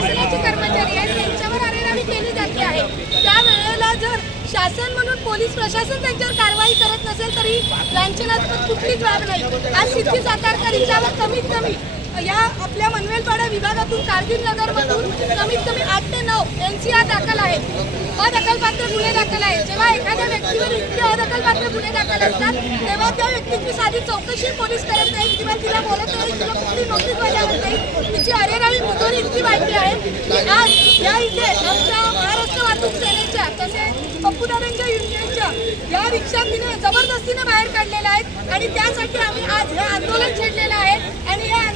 शासनाचे कर्मचारी आहेत त्यांच्यावर अरेरावी केली जाते आहे. त्यावेळेला जर शासन म्हणून पोलीस प्रशासन त्यांच्यावर कारवाई करत नसेल तरी लांछनात्मक कुठलीच बाब नाही. आज सिद्धी सातारकर हिच्यावर कमीत कमी या आपल्या मनवेलपाडा विभागातून कारगिल नगरमधून कमीत कमी आठ ते दाखल आहे. अदखलपात्र गुन्हे दाखल आहे. जेव्हा एखाद्या व्यक्तीवर इतके अदखलपात्र गुन्हे दाखल असतात तेव्हा त्या व्यक्तीची साधी चौकशी पोलीस करत नाही किंवा तिला बोलत नाही किंवा कुठली नोटीस बजावत नाही. तिची अरेरावी मुजोरी इतकी वाढली आहे की आज या इथे आमच्या महाराष्ट्र वाहतूक सेनेच्या तसेच पप्पूदारांच्या युनियनच्या या रिक्षा तिने जबरदस्तीने बाहेर काढलेल्या आहेत. आणि त्यासाठी आम्ही आज हे आंदोलन छेडलेलं आहे. आणि या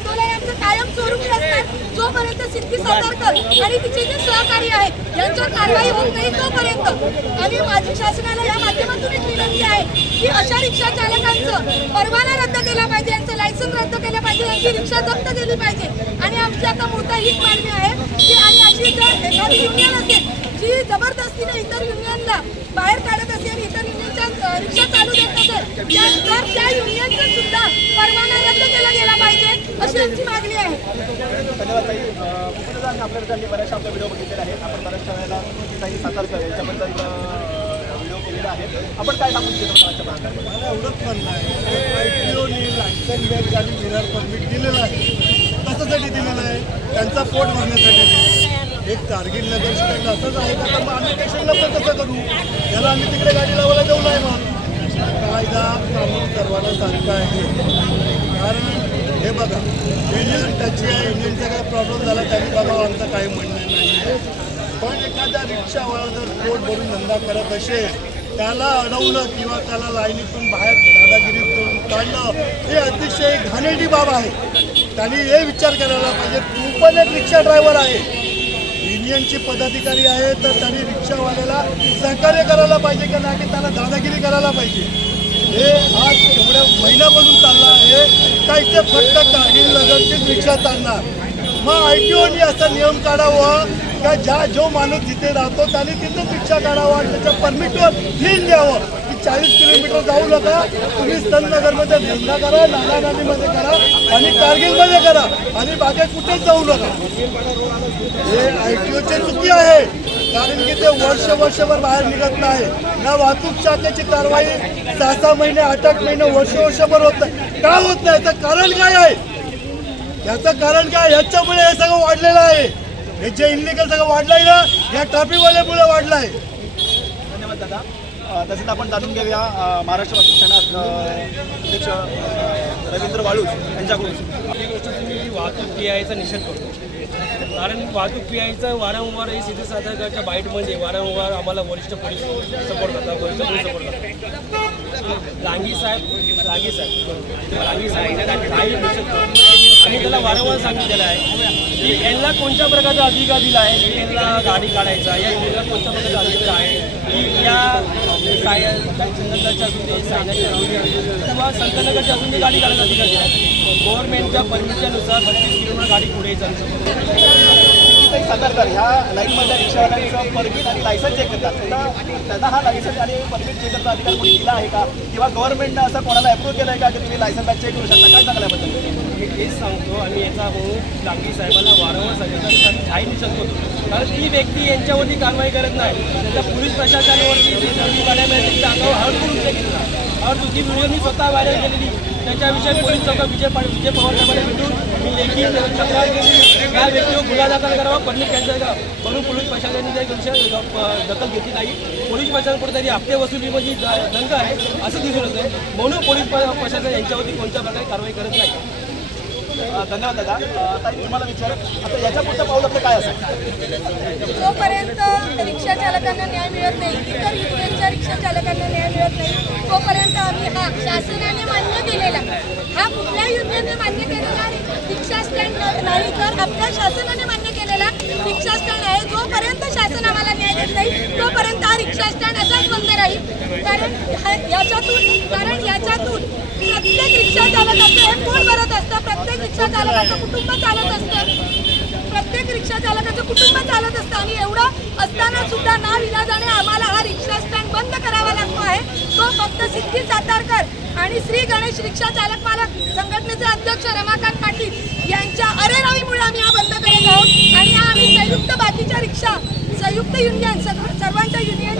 आंदोलन आमचं कायम स्वरूपी असतात. जोपर्यंत सिद्धी सातारकर आणि तिचे जे सहकारी आहेत यांच्यावर कारवाई होत नाही तोपर्यंत. आणि माझी शासनाला या माध्यमातून एक विनंती आहे की अशा रिक्षा चालकांचं परवाना रद्द केला पाहिजे यांचं लायसन रद्द केलं पाहिजे यांची रिक्षा जप्त केली पाहिजे. आणि आमची आता मोठा हीच मागणी आहे की आणि अशी जर एखादी युनियन असेल जी जबरदस्तीने इतर युनियनला बाहेर काढत असेल इतर युनियनच्या रिक्षा चालू देत नसेल त्या- तर त्या युनियनचा सुद्धा परवाना रद्द केला गेला पाहिजे अशी आमची मागणी आहे धन्यवाद ताई. त्यांनी बऱ्याचशा व्हिडिओ बघितलेले आहेत. आपण बऱ्याचशा वेळेला ताई सातारकर यांच्याबद्दल व्हिडिओ केलेले आहेत आपण काय सांगू इच्छितो आजच्या मला एवढंच म्हणणं आहे. आय टी ओनी लायसन बॅग आणि मिरर परमिट दिलेलं आहे कशासाठी दिलेलं आहे? त्यांचा पोट भरण्यासाठी एक कारगिल नगर स्टँड असंच आहे का? तर मग आम्ही स्टेशनला पण तसं करू? त्याला आम्ही तिकडे गाडी लावायला जाऊ नाही मग. कायदा कानून सर्वांना सारखं आहे. हे बघा युनियन टची आहे युनियनचा काय प्रॉब्लेम झाला त्यांनी बाबा आमचं काही म्हणणं नाही पण एखादा रिक्षावाला जर पोट भरून धंदा करत असेल त्याला अडवलं किंवा त्याला लाईनीतून बाहेर दादागिरी करून काढलं हे अतिशय घाणेरडी बाब आहे. त्यांनी हे विचार करायला पाहिजे तू पण एक रिक्षा ड्रायव्हर आहे. युनियनची पदाधिकारी आहे तर त्यांनी रिक्षावाल्याला सहकार्य करायला पाहिजे का नाही की त्याला दादागिरी करायला पाहिजे? हे आज एवढ्या महिन्यापासून चालला आहे का इथे फक्त कारगिल नगरचीच रिक्षा चालणार. मग आय टी ओनी असा नियम काढावा का ज्या जो माणूस जिथे राहतो त्याने तिथं रिक्षा काढावा आणि त्याच्या परमिटवर लिहून द्यावं. की चाळीस किलोमीटर जाऊ नका तुम्ही स्तननगरमध्ये धंदा करा नाना नानीमध्ये करा आणि कारगिलमध्ये करा आणि बाकी कुठेच जाऊ नका. हे आय टी ओचे चुकी आहे. कारण की ते वर्ष वर्षभर बाहेर निघत नाही. या वाहतूक शाखेची कारवाई सहा सहा महिने आठ आठ महिने वर्ष वर्षभर होत नाही. का होत नाही? याचं कारण काय आहे? याचं कारण काय? याच्यामुळे हे सगळं वाढलेलं आहे. हे जे इलिगल सगळं वाढलंय ना या ट्रॅफिकवाल्यामुळे वाढलं आहे धन्यवाद दादा. तसेच आपण जाणून घेऊया महाराष्ट्र वाहतूक सेना अध्यक्ष रवींद्र वाळूज यांच्याकडून आपली गोष्ट तुम्ही वाहतूक पी आयचा निषेध करतो कारण वाहतूक पी आयचं वारंवार हे सिद्धी बाईट बाईटमध्ये वारंवार आम्हाला वरिष्ठ पोलीस सपोर्ट करतात वरिष्ठ पोलीस सपोर्ट करतात लांगी साहेब लांगी साहेब लांगी साहेब काही आणि त्याला वारंवार सांगितलेलं आहे की यांना कोणत्या प्रकारचा अधिकार दिला आहे? की यांना गाडी काढायचा या यांना कोणत्या प्रकारचा अधिकार आहे? की या काय चंदनगरच्या असून ते सायनाच्या असून किंवा संतनगरच्या असून ते गाडी काढायचा अधिकार दिला आहे. गव्हर्नमेंटच्या परमिशननुसार बत्तीस किलोमीटर गाडी पुढे चालू शकते. ताई सातारकर ह्या लाईनमधल्या रिक्षावाल्यांचं परमिट आणि लायसन चेक करतात. त्यांना त्यांना हा लायसन आणि परमिट चेक करता अधिकार कोणी दिला आहे का? किंवा गव्हर्नमेंटनं असं कोणाला अप्रूव्ह केलं आहे का की तुम्ही लायसन्सला चेक करू शकता? काय सांगल्याबद्दल मी तेच सांगतो आणि याचा भाऊ गांधी साहेबांना वारंवार सांगितलं काही शकतो करतो कारण ती व्यक्ती यांच्यावरती कारवाई करत नाही. त्या पोलीस प्रशासनावरती जी नवी काढायला त्यांच्या अंगावर हळद करून दुसरी व्हिडिओ मी स्वतः व्हायरल केलेली. त्याच्याविषयी पोलीस चौका विजय विजय पवार साहेबांना भेटून मी लेखी तक्रार केली या व्यक्तीवर गुन्हा दाखल करावा परमिट कॅन्सल म्हणून पोलीस प्रशासनाने त्या दखल घेतली नाही पोलीस प्रशासन कुठेतरी हप्ते वसुलीमध्ये दंग आहे असं दिसून आहे म्हणून पोलीस प्रशासन यांच्यावरती कोणत्या प्रकारे कारवाई करत नाही धन्यवाद दादा तुम्हाला विचार आता याच्या पुढचं पाऊल आपलं काय असेल जोपर्यंत रिक्षा चालकांना न्याय मिळत नाही इतर युनियनच्या रिक्षा चालकांना न्याय मिळत नाही तोपर्यंत आम्ही हा शासनाने मान्य केलेला हा कुठल्या युनियनने मान्य कर आपल्या शासनाने मान्य केलेला रिक्षा स्टँड आहे. जोपर्यंत शासन आम्हाला न्याय देत नाही तोपर्यंत हा रिक्षा स्टँड असाच बंद राहील. कारण याच्यातून कारण याच्यातून प्रत्येक रिक्षा चालत असतं हे फोन भरत असतं प्रत्येक रिक्षा चालकाचं कुटुंब चालत असतं. प्रत्येक रिक्षा चालकाचं कुटुंब चालत असतं आणि एवढं असताना सुद्धा ना विलाजाने आम्हाला हा रिक्षा स्टँड बंद करावा लागतो आहे. तो फक्त सिद्धी सातारकर आणि श्री गणेश रिक्षा चालक मालक संघटनेचे अध्यक्ष रमाकांत पाटील संयुक्त बाकीच्या रिक्षा संयुक्त युनियन सर्वांच्या युनियन